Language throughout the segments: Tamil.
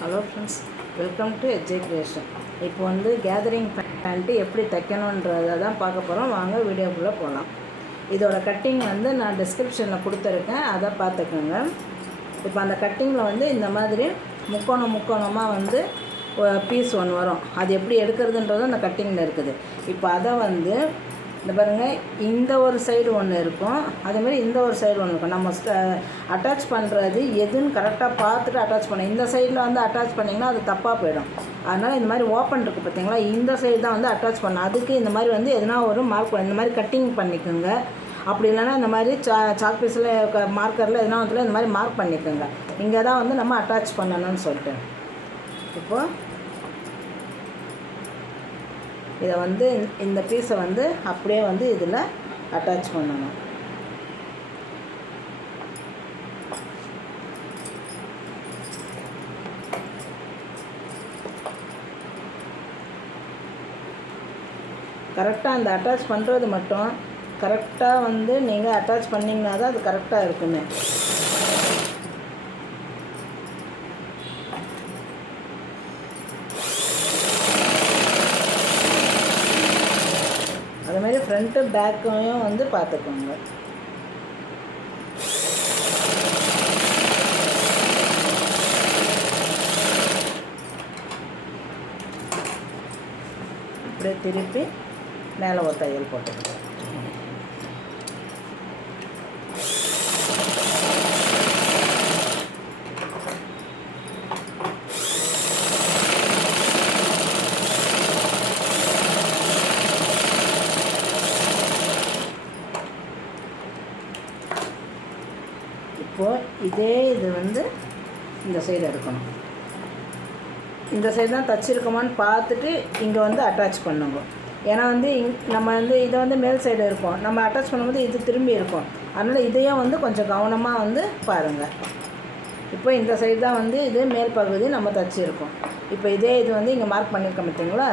ஹலோ ஃப்ரெண்ட்ஸ், வெல்கம் டு எஜ்ஜே கிரியேஷன். இப்போ வந்து கேதரிங் பேண்ட்டு எப்படி தைக்கணுன்றதை தான் பார்க்க போகிறோம். வாங்க வீடியோக்குள்ளே போகலாம். இதோட கட்டிங் வந்து நான் டிஸ்கிரிப்ஷனில் கொடுத்துருக்கேன், அதை பார்த்துக்கோங்க. இப்போ அந்த கட்டிங்கில் வந்து இந்த மாதிரி முக்கோணமாக வந்து பீஸ் ஒன்று வரும். அது எப்படி எடுக்கிறதுன்றது அந்த கட்டிங்கில் இருக்குது. இப்போ அதை வந்து இந்த பாருங்கள், இந்த ஒரு சைடு ஒன்று இருக்கும், அதேமாதிரி இந்த ஒரு சைடு ஒன்று இருக்கும். நம்ம அட்டாச் பண்ணுறது எதுன்னு கரெக்டாக பார்த்துட்டு அட்டாச் பண்ணணும். இந்த சைடில் வந்து அட்டாச் பண்ணிங்கன்னா அது தப்பாக போயிடும். அதனால் இந்த மாதிரி ஓப்பன் இருக்குது பார்த்தீங்களா, இந்த சைடு தான் வந்து அட்டாச் பண்ணணும். அதுக்கு இந்த மாதிரி வந்து எதனா ஒரு மார்க் இந்த மாதிரி கட்டிங் பண்ணிக்கோங்க. அப்படி இல்லைன்னா இந்த மாதிரி சாக் பீஸில் மார்க்கரில் எதனா வந்து இந்த மாதிரி மார்க் பண்ணிக்கோங்க. இங்கே தான் வந்து நம்ம அட்டாச் பண்ணணும்னு சொல்லிட்டு இப்போது இதை வந்து இந்த பீஸை வந்து அப்படியே வந்து இதில் அட்டாச் பண்ணணும். கரெக்டாக அந்த அட்டாச் பண்ணுறது மட்டும் கரெக்டாக வந்து நீங்கள் அட்டாச் பண்ணிங்கன்னா தான் அது கரெக்டாக இருக்குமே. அதுமாதிரி ஃப்ரண்ட்டு பேக்கையும் வந்து பார்த்துக்கோங்க. அப்படியே திருப்பி மேலே ஒரு தையல் போட்டுக்கோங்க. இப்போது இதே இது வந்து இந்த சைடு எடுக்கணும். இந்த சைடு தான் தச்சிருக்கோமான்னு பார்த்துட்டு இங்கே வந்து அட்டாச் பண்ணுங்க. ஏன்னா வந்து நம்ம வந்து இதை வந்து மேல் சைடு இருக்கும், நம்ம அட்டாச் பண்ணும்போது இது திரும்பி இருக்கும். அதனால் இதையும் வந்து கொஞ்சம் கவனமாக வந்து பாருங்கள். இப்போ இந்த சைடு தான் வந்து இது மேல் பகுதி நம்ம தச்சிருக்கோம். இப்போ இதே இது வந்து இங்கே மார்க் பண்ணியிருக்கோம் பார்த்தீங்களா,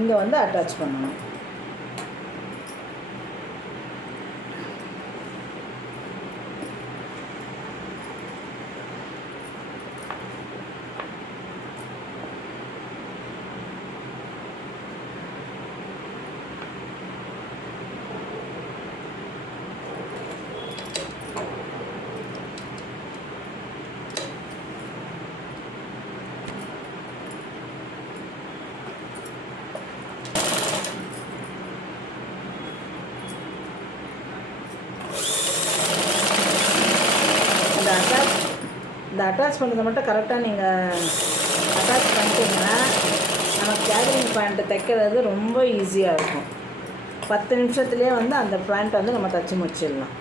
இங்கே வந்து அட்டாச் பண்ணணும். இந்த அட்டாச் பண்ணுறதை மட்டும் கரெக்டாக நீங்கள் அட்டாச் பண்ணிட்டீங்கன்னா நமக்கு கேதரிங் பேண்ட்டு தைக்கிறது ரொம்ப ஈஸியாக இருக்கும். 10 நிமிஷத்துலேயே வந்து அந்த பேண்ட் வந்து நம்ம தைச்சி முடிச்சிடலாம்.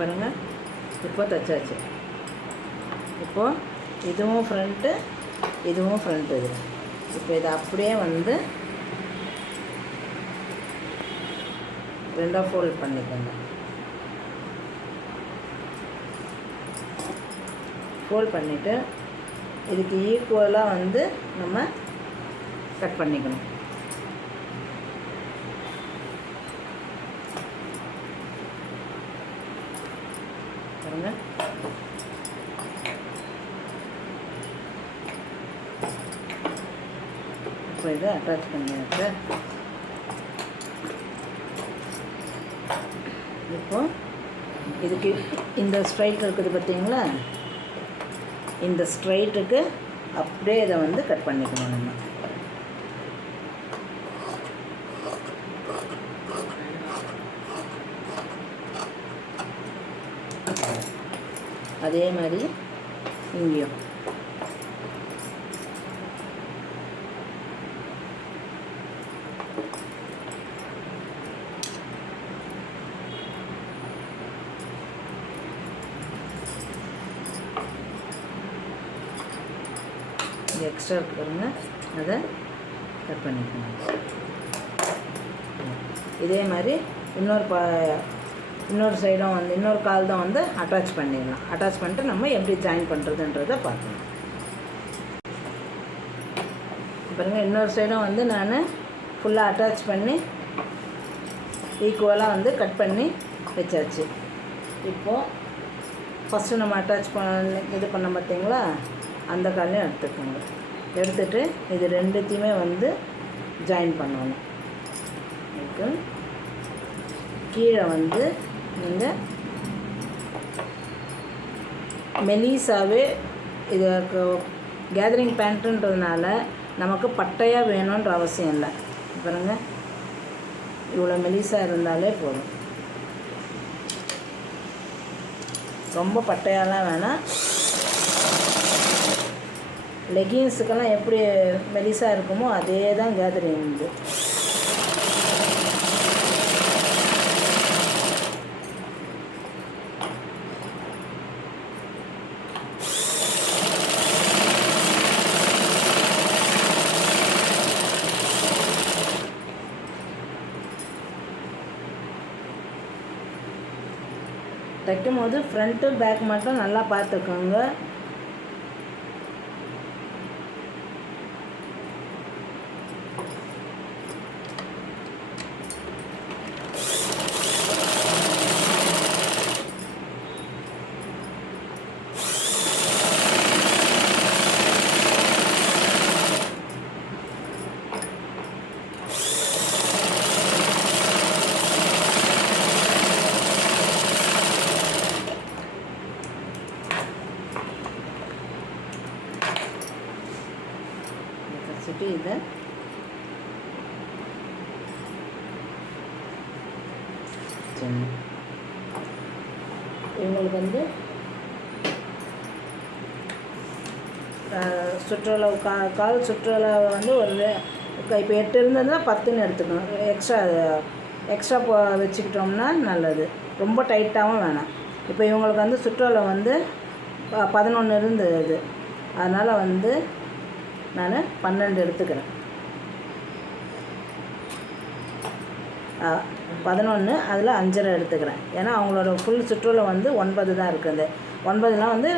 பாருங்கள், இப்போ தைச்சாச்சு. இப்போது இதுவும் ஃப்ரண்ட்டு, இதுவும் ஃப்ரண்ட்டு. இது இப்போ இதை அப்படியே வந்து ரெண்டாக ஃபோல்ட் பண்ணிக்கோங்க. ஃபோல்ட் பண்ணிவிட்டு இதுக்கு ஈக்குவலாக வந்து நம்ம கட் பண்ணிக்கணும். பாருங்க, இப்போ இதை அட்டாச் பண்ணியாச்சு. இப்போ இதுக்கு இந்த ஸ்ட்ரைட் இருக்குது பார்த்தீங்களா, இந்த ஸ்ட்ரைட்டுக்கு அப்படியே இதை வந்து கட் பண்ணிக்கணும் நம்ம. அதே மாதிரி இங்கேயும் எக்ஸ்ட்ரா இருக்குங்க, அதை கட் பண்ணிக்கணும். இதே மாதிரி இன்னொரு இன்னொரு சைடும் வந்து இன்னொரு கால் தான் வந்து அட்டாச் பண்ணிடலாம். அட்டாச் பண்ணிட்டு நம்ம எப்படி ஜாயின் பண்ணுறதுன்றதை பார்க்கணும். பாருங்கள், இன்னொரு சைடும் வந்து நான் ஃபுல்லாக அட்டாச் பண்ணி ஈக்குவலாக வந்து கட் பண்ணி வச்சாச்சு. இப்போது ஃபஸ்ட்டு நம்ம அட்டாச் இது பண்ண பார்த்தீங்களா, அந்த காலையும் எடுத்துக்கோங்க. எடுத்துகிட்டு இது ரெண்டுத்தையுமே வந்து ஜாயின் பண்ணணும். கீழே வந்து நீங்கள் மெலிசாவே இது கேதரிங் பேண்ட்டுன்றதுனால நமக்கு பட்டையாக வேணுன்ற அவசியம் இல்லை. பாருங்கள், இவ்வளோ மெலிசாக இருந்தாலே போதும். ரொம்ப பட்டையாலாம் வேணாம். லெகின்ஸுக்கெல்லாம் எப்படி மெலிசாக இருக்குமோ அதே தான் கேதரிங் இது. தைக்கும் போது ஃப்ரண்ட்டு பேக் மட்டும் நல்லா பார்த்துக்கோங்க. இதை இவங்களுக்கு வந்து சுற்றளவு கால் சுற்றளவு வந்து ஒரு இப்போ 8 இருந்ததுன்னா 10ன்னு எடுத்துக்கணும். எக்ஸ்ட்ரா வச்சுக்கிட்டோம்னா நல்லது. ரொம்ப டைட்டாகவும் வேணாம். இப்போ இவங்களுக்கு வந்து சுற்றளவு வந்து 11 இருந்தது. அதனால் வந்து நான் 12 எடுத்துக்கிறேன். 11 அதில் 5.5 எடுத்துக்கிறேன். ஏன்னா அவங்களோட ஃபுல் சுற்றுலா வந்து 9 தான் இருக்குது. 9லாம் வந்து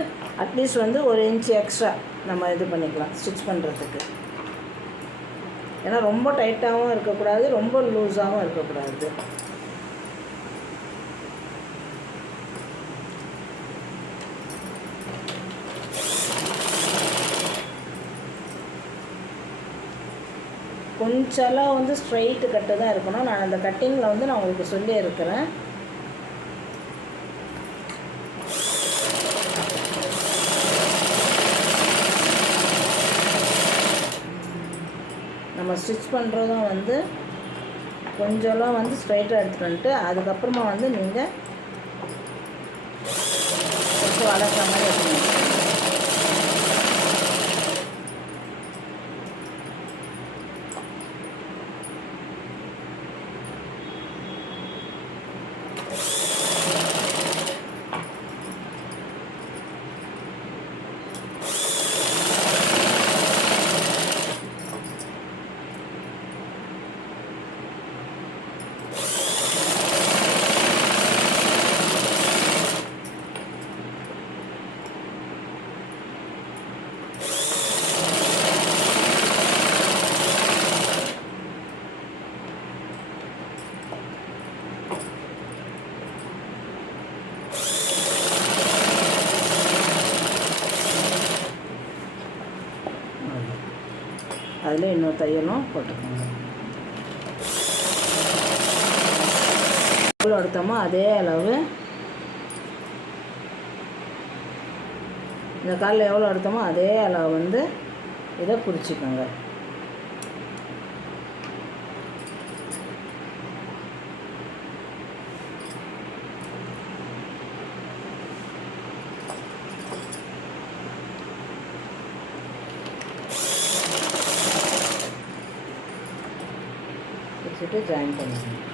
அட்லீஸ்ட் வந்து 1 இன்ச் எக்ஸ்ட்ரா நம்ம இது பண்ணிக்கலாம் ஸ்டிச் பண்ணுறதுக்கு. ஏன்னா ரொம்ப டைட்டாகவும் இருக்கக்கூடாது, ரொம்ப லூஸாகவும் இருக்கக்கூடாது. கொஞ்சம் வந்து ஸ்ட்ரைட்டு கட்டு தான் இருக்கணும். நான் அந்த கட்டிங்கில் வந்து நான் உங்களுக்கு சொல்லி இருக்கிறேன். நம்ம ஸ்டிச் பண்ணுறதும் வந்து கொஞ்சம்லாம் வந்து ஸ்ட்ரைட்டாக எடுத்துக்கிட்டு அதுக்கப்புறமா வந்து நீங்கள் கொஞ்சம் வளர்க்குற மாதிரி எடுத்துக்கணும். அதில் இன்னொரு தையலும் போட்டுக்கோங்க. எவ்வளோ எடுத்தோமோ அதே அளவு இந்த காலில் எவ்வளோ எடுத்தோமோ அதே அளவு வந்து இதை குறிச்சிக்கோங்க. குறிச்சிட்டு ஜாயின் பண்ணிக்கணும்.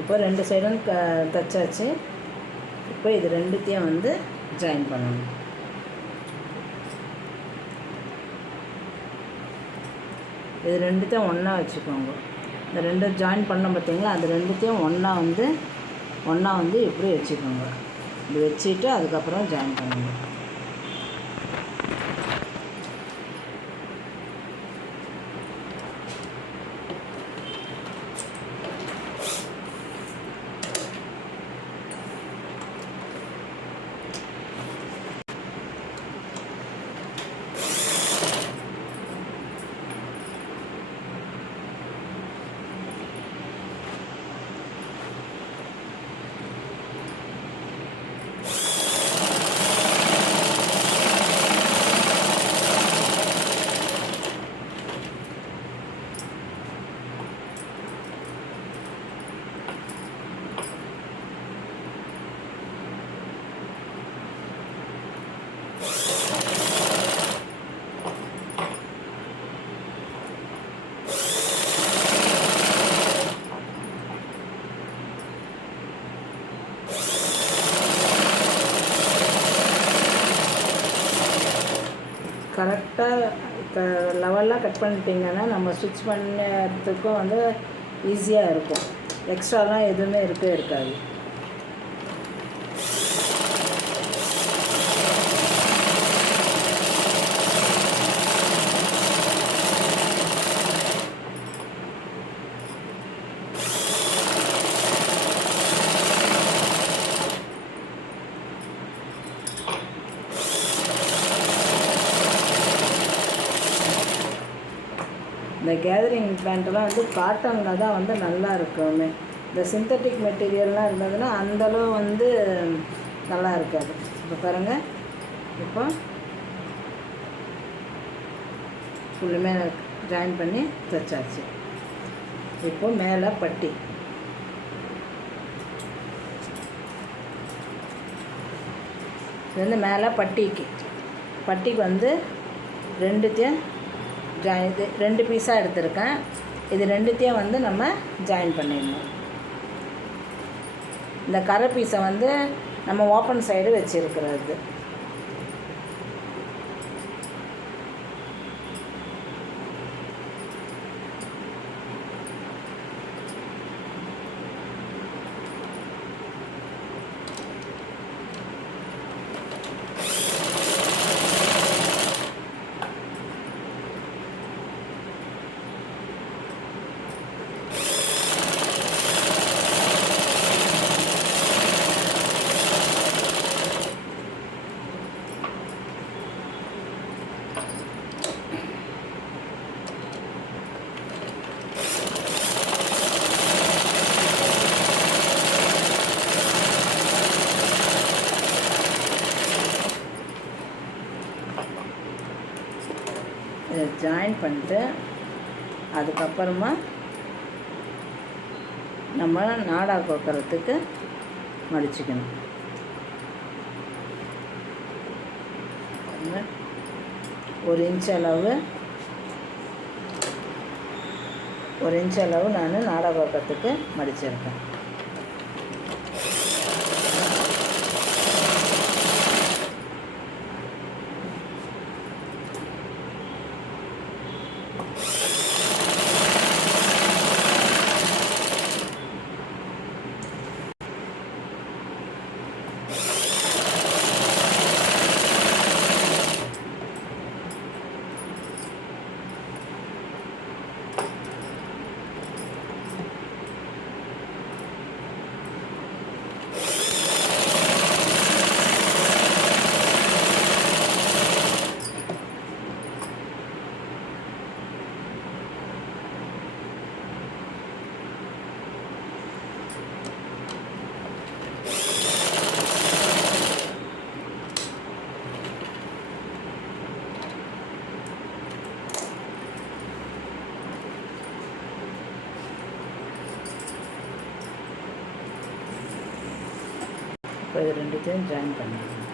இப்போ 2 சைடும் தைச்சாச்சு. இப்போ இது ரெண்டுத்தையும் வந்து ஜாயின் பண்ணணும். இது ரெண்டுத்தையும் ஒன்றா வச்சுக்கோங்க. இந்த ரெண்டு ஜாயின் பண்ண பார்த்தீங்களா, அது ரெண்டுத்தையும் ஒன்றா வந்து இப்படி வச்சுக்கோங்க. இப்படி வச்சுட்டு அதுக்கப்புறம் ஜாயின் பண்ணுங்க. கரெக்டாக லெவலாக கட் பண்ணிட்டீங்கன்னா நம்ம ஸ்டிச் பண்ணுறதுக்கும் வந்து ஈஸியாக இருக்கும். எக்ஸ்ட்ராலாம் எதுவுமே இருக்காது. இந்த கேதரிங் பேண்ட்டெல்லாம் வந்து காட்டனில் தான் வந்து நல்லா இருக்குமே. இந்த சிந்தட்டிக் மெட்டீரியல்லாம் இருந்ததுன்னா அந்தளவு வந்து நல்லா இருக்காது. இப்போ பாருங்கள், இப்போ ஃபுல்லுமே ஜாயின் பண்ணி தைச்சாச்சு. இப்போ மேலே பட்டி, இது வந்து மேலே பட்டிக்கு வந்து ரெண்டுத்தையும் இது 2 பீஸாக எடுத்திருக்கேன். இது ரெண்டுத்தையும் வந்து நம்ம ஜாயின் பண்ணிடணும். இந்த கரை பீஸை வந்து நம்ம ஓப்பன் சைடு வச்சுருக்கிறது. இதை ஜாயின் பண்ணிட்டு அதுக்கப்புறமா நம்ம நாடா கோக்கறதுக்கு மடிச்சுக்கணும். ஒரு இன்ச் அளவு நான் நாடா கோக்கறதுக்கு மடிச்சிருக்கேன். இப்போ இது ரெண்டுத்தையும் ஜாயின் பண்ணிடணும்.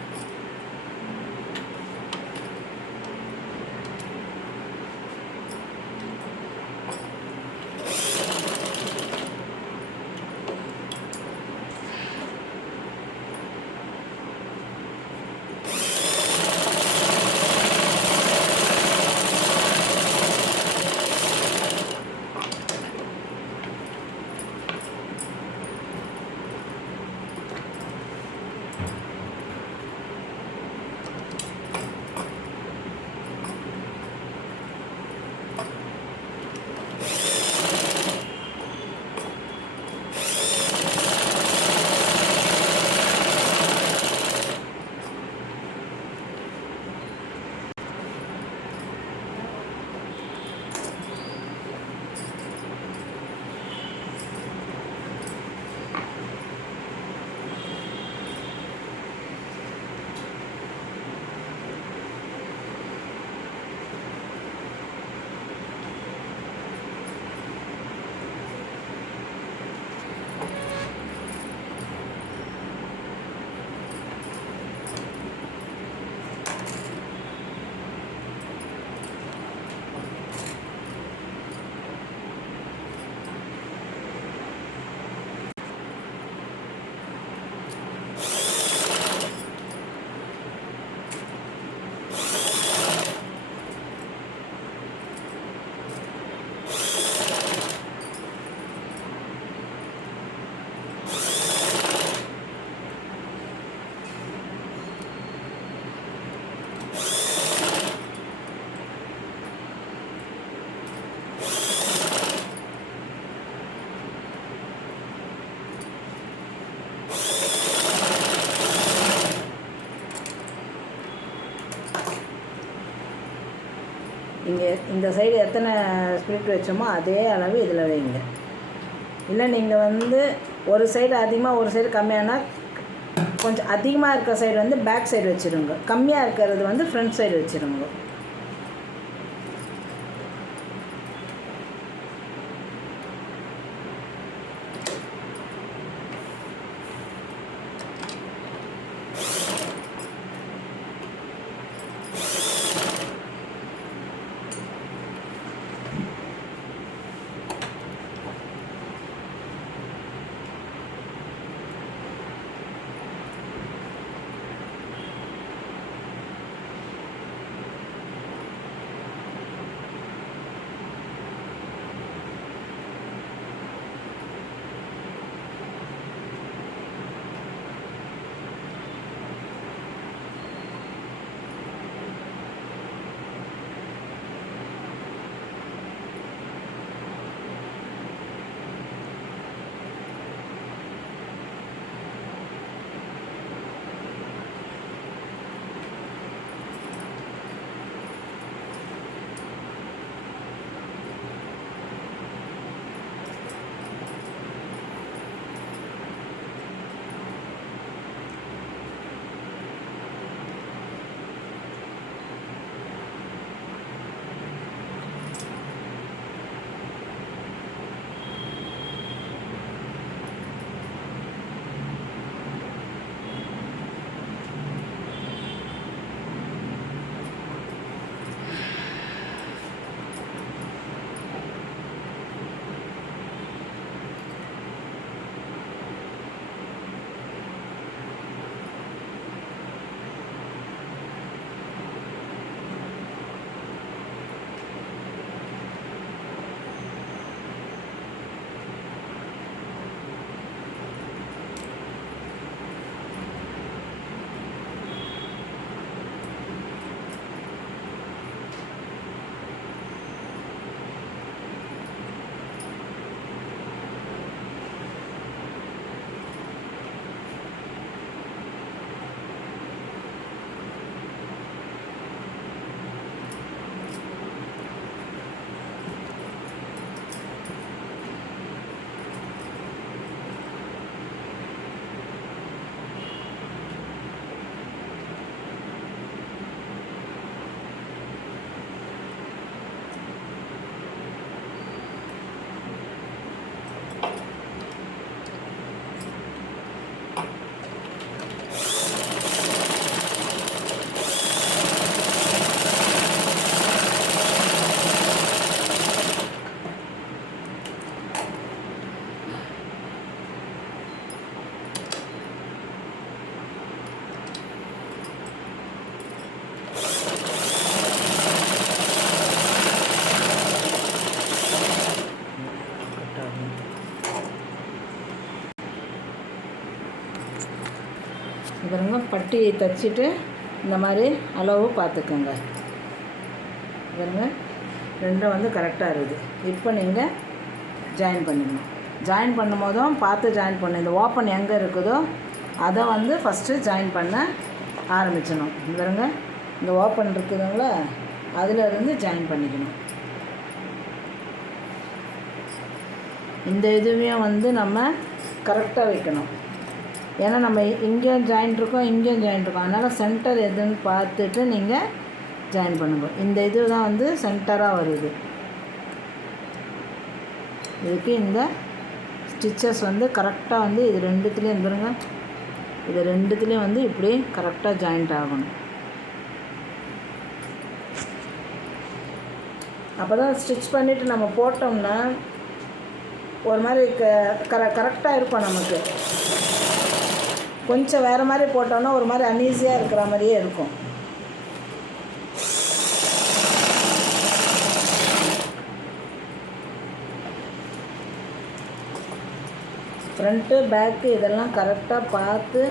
இங்கே இந்த சைடு எத்தனை ஸ்பிரிட் வச்சோமோ அதே அளவு இதில் வைங்க. இல்லை நீங்கள் வந்து ஒரு சைடு அதிகமாக ஒரு சைடு கம்மியானா கொஞ்சம் அதிகமாக இருக்கிற சைடு வந்து பேக் சைடு வச்சுருங்க, கம்மியாக இருக்கிறது வந்து ஃப்ரண்ட் சைடு வச்சுருங்க. பாருங்க, பட்டியை தைச்சிட்டு இந்த மாதிரி அளவு பார்த்துக்கோங்க. பாருங்க, ரெண்டும் வந்து கரெக்டாக இருக்குது. இப்போ நீங்கள் ஜாயின் பண்ணிக்கணும். ஜாயின் பண்ணும் போதும் பார்த்து ஜாயின் பண்ணணும். இந்த ஓப்பன் எங்கே இருக்குதோ அதை வந்து ஃபஸ்ட்டு ஜாயின் பண்ண ஆரம்பிச்சிடணும். பாருங்க, இந்த ஓப்பன் இருக்குதுங்களா, அதில் இருந்து ஜாயின் பண்ணிக்கணும். இந்த இதுவையும் வந்து நம்ம கரெக்டாக வைக்கணும். ஏன்னா நம்ம இங்கேயும் ஜாயின் இருக்கோம், இங்கேயும் ஜாயின் இருக்கோம். அதனால் சென்டர் எதுன்னு பார்த்துட்டு நீங்கள் ஜாயின் பண்ணுங்க. இந்த இது தான் வந்து சென்டராக வருது. இதுக்கு இந்த ஸ்டிச்சஸ் வந்து கரெக்டாக வந்து இது ரெண்டுத்துலேயும் பாருங்க, இது ரெண்டுத்துலேயும் வந்து இப்படி கரெக்டாக ஜாயிண்ட் ஆகணும். அப்போ தான் ஸ்டிச் பண்ணிவிட்டு நம்ம போட்டோம்னா ஒரு மாதிரி கரெக்டாக இருக்கும். நமக்கு கொஞ்சம் வேறு மாதிரி போட்டோம்னா ஒரு மாதிரி அன்ஈஸியாக இருக்கிற மாதிரியே இருக்கும். ஃப்ரண்ட்டு பேக்கு இதெல்லாம் கரெக்டாக பார்த்து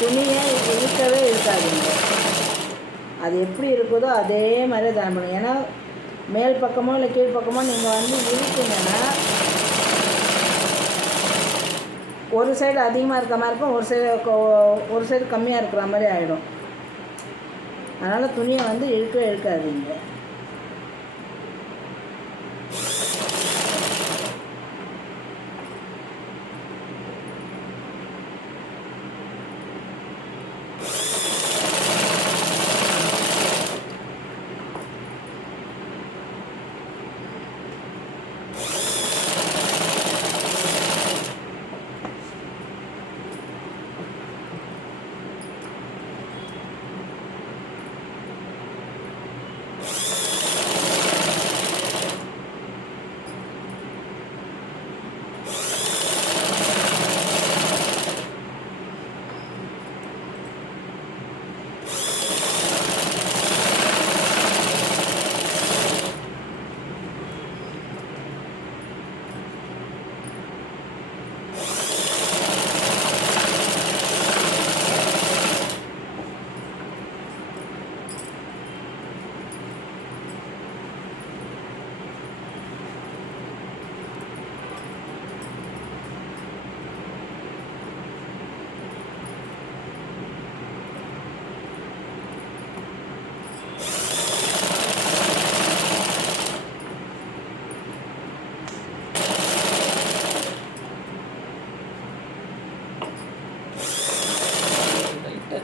துணியை இழுக்கவே இருக்காதுங்க. அது எப்படி இருக்குதோ அதே மாதிரி தான் பண்ணுங்க. ஏன்னா மேல் பக்கமோ இல்லை கீழ் பக்கமோ நீங்கள் வந்து இழுத்தீங்கன்னா ஒரு சைடு அதிகமாக இருக்கிற மாதிரி இருக்கும், ஒரு சைடு கம்மியாக இருக்கிற மாதிரி ஆகிடும். அதனால் துணியை வந்து இழுக்கவே இழுக்காதீங்க.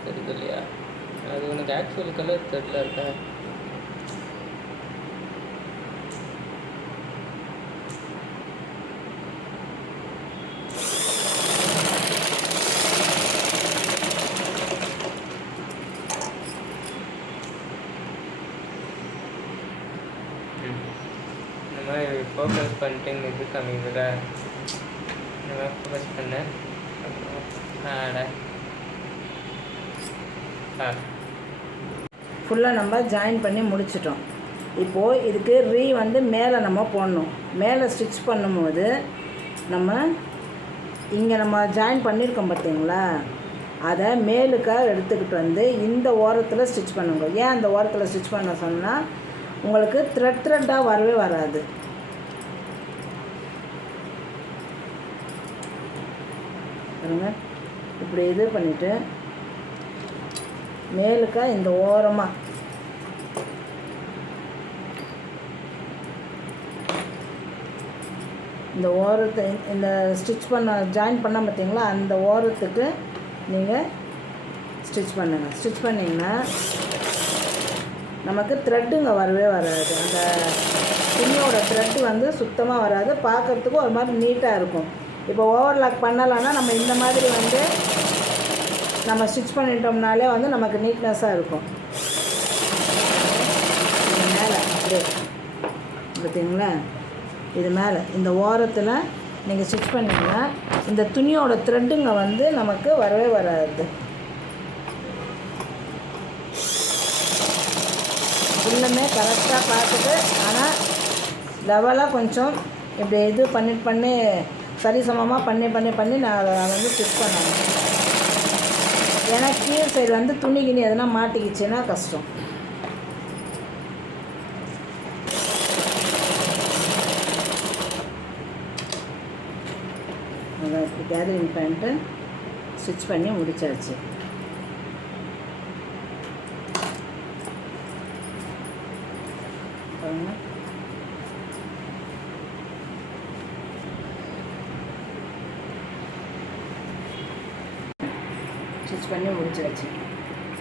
தெரியுது இல்லையா? அது உனக்கு ஆக்சுவல் கலர் தெரியல இருக்கா? இந்த மாதிரி ஃபோக்கஸ் பண்ணிட்டு இது கம்மியில் இந்த மாதிரி ஃபோக்கஸ் பண்ணேன். ஃபுல்லாக நம்ம ஜாயின் பண்ணி முடிச்சிட்டோம். இப்போது இதுக்கு வந்து மேலே நம்ம போடணும். மேலே ஸ்டிச் பண்ணும்போது நம்ம இங்கே நம்ம ஜாயின் பண்ணியிருக்கோம் பார்த்தீங்களா, அதை மேலுக்காக எடுத்துக்கிட்டு வந்து இந்த ஓரத்தில் ஸ்டிச் பண்ணுங்க. ஏன் அந்த ஓரத்தில் ஸ்டிச் பண்ண சொன்னால் உங்களுக்கு த்ரெட்டாக வரவே வராது. பாருங்க, இப்படி இது பண்ணிவிட்டு மேலுக்கா இந்த ஓரமாக இந்த ஓரத்தை இந்த ஸ்டிச் பண்ண ஜாயின் பண்ண பார்த்தீங்களா, அந்த ஓரத்துக்கு நீங்கள் ஸ்டிச் பண்ணுங்கள். ஸ்டிச் பண்ணிங்கன்னா நமக்கு த்ரெட்டுங்க வரவே வராது. அந்த துணியோட த்ரெட்டு வந்து சுத்தமாக வராது, பார்க்குறதுக்கும் ஒரு மாதிரி நீட்டாக இருக்கும். இப்போ ஓவர்லாக் பண்ணலான்னா நம்ம இந்த மாதிரி வந்து நம்ம ஸ்டிச் பண்ணிட்டோம்னாலே வந்து நமக்கு நீட்னஸாக இருக்கும். இது மேலே அப்படியே பார்த்தீங்களா, இது மேலே இந்த ஓரத்தில் நீங்கள் ஸ்டிச் பண்ணிங்கன்னா இந்த துணியோட த்ரெட்டுங்க வந்து நமக்கு வரவே வராது. ஃபுல்லுமே கரெக்டாக பார்த்துட்டு, ஆனால் லெவலாக கொஞ்சம் இப்படி இது பண்ணி சரிசமமாக பண்ணி நான் அதை வந்து ஸ்டிச் பண்ணணும். ஏன்னா கீழ் சைடு வந்து துணி கிணி எதுனா மாட்டிக்கிச்சுன்னா கஷ்டம். அதை கேதரிங் பேண்ட்டு ஸ்டிச் பண்ணி முடிச்சாச்சு. ஸ்டிச் பண்ணி முடிச்சாச்சு.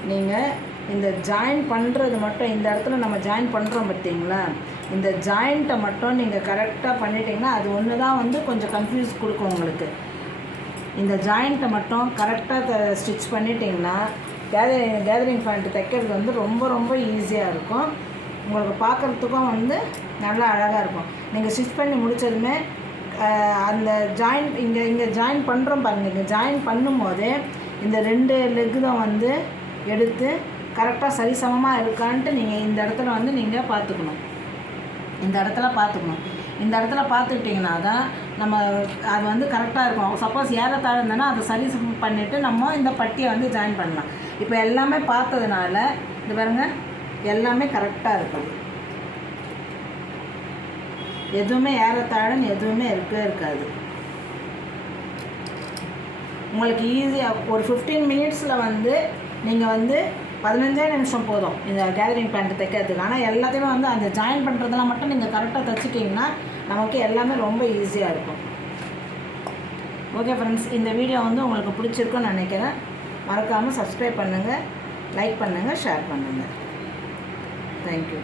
நீங்கள் இந்த ஜாயின் பண்ணுறது மட்டும், இந்த இடத்துல நம்ம ஜாயின் பண்ணுறோம் பார்த்தீங்களா, இந்த ஜாயிண்ட்டை மட்டும் நீங்கள் கரெக்டாக பண்ணிட்டீங்கன்னா அது ஒன்று தான் வந்து கொஞ்சம் கன்ஃபியூஸ் கொடுக்கும் உங்களுக்கு. இந்த ஜாயிண்ட்டை மட்டும் கரெக்டாக ஸ்டிச் பண்ணிட்டிங்கன்னா கேதரிங் பேண்ட் தைக்கிறது வந்து ரொம்ப ரொம்ப ஈஸியாக இருக்கும். உங்களுக்கு பார்க்குறதுக்கும் வந்து நல்லா அழகாக இருக்கும். நீங்கள் ஸ்டிச் பண்ணி முடித்ததுமே அந்த இங்கே ஜாயின் பண்ணுறோம் பாருங்கள், இங்கே ஜாயின் பண்ணும்போதே இந்த 2 லெக்கு தான் வந்து எடுத்து கரெக்டாக சரிசமமாக இருக்கான்ட்டு நீங்கள் இந்த இடத்துல வந்து நீங்கள் பார்த்துக்கணும். இந்த இடத்துல பார்த்துக்கணும். இந்த இடத்துல பார்த்துக்கிட்டிங்கன்னா தான் நம்ம அது வந்து கரெக்டாக இருக்கும். சப்போஸ் ஏறத்தாழ இருந்ததுன்னா அதை சரி பண்ணிவிட்டு நம்ம இந்த பட்டியை வந்து ஜாயின் பண்ணலாம். இப்போ எல்லாமே பார்த்ததுனால இந்த பாருங்கள் எல்லாமே கரெக்டாக இருக்கும். எதுவுமே ஏறத்தாழன்னு எதுவுமே இருக்காது. உங்களுக்கு ஈஸியாக ஒரு 15 மினிட்ஸில் வந்து நீங்கள் வந்து 15 நிமிஷம் போதும் இந்த கேதரிங் பேண்ட் தைக்கிறதுக்கு. ஆனால் எல்லாத்தையுமே வந்து அந்த ஜாயின் பண்ணுறதெல்லாம் மட்டும் நீங்கள் கரெக்டாக தைச்சிட்டிங்கன்னா நமக்கு எல்லாமே ரொம்ப ஈஸியாக இருக்கும். ஓகே ஃப்ரெண்ட்ஸ், இந்த வீடியோ வந்து உங்களுக்கு பிடிச்சிருக்குன்னு நினைக்கிறேன். மறக்காமல் சப்ஸ்கிரைப் பண்ணுங்கள், லைக் பண்ணுங்கள், ஷேர் பண்ணுங்கள். தேங்க்யூ.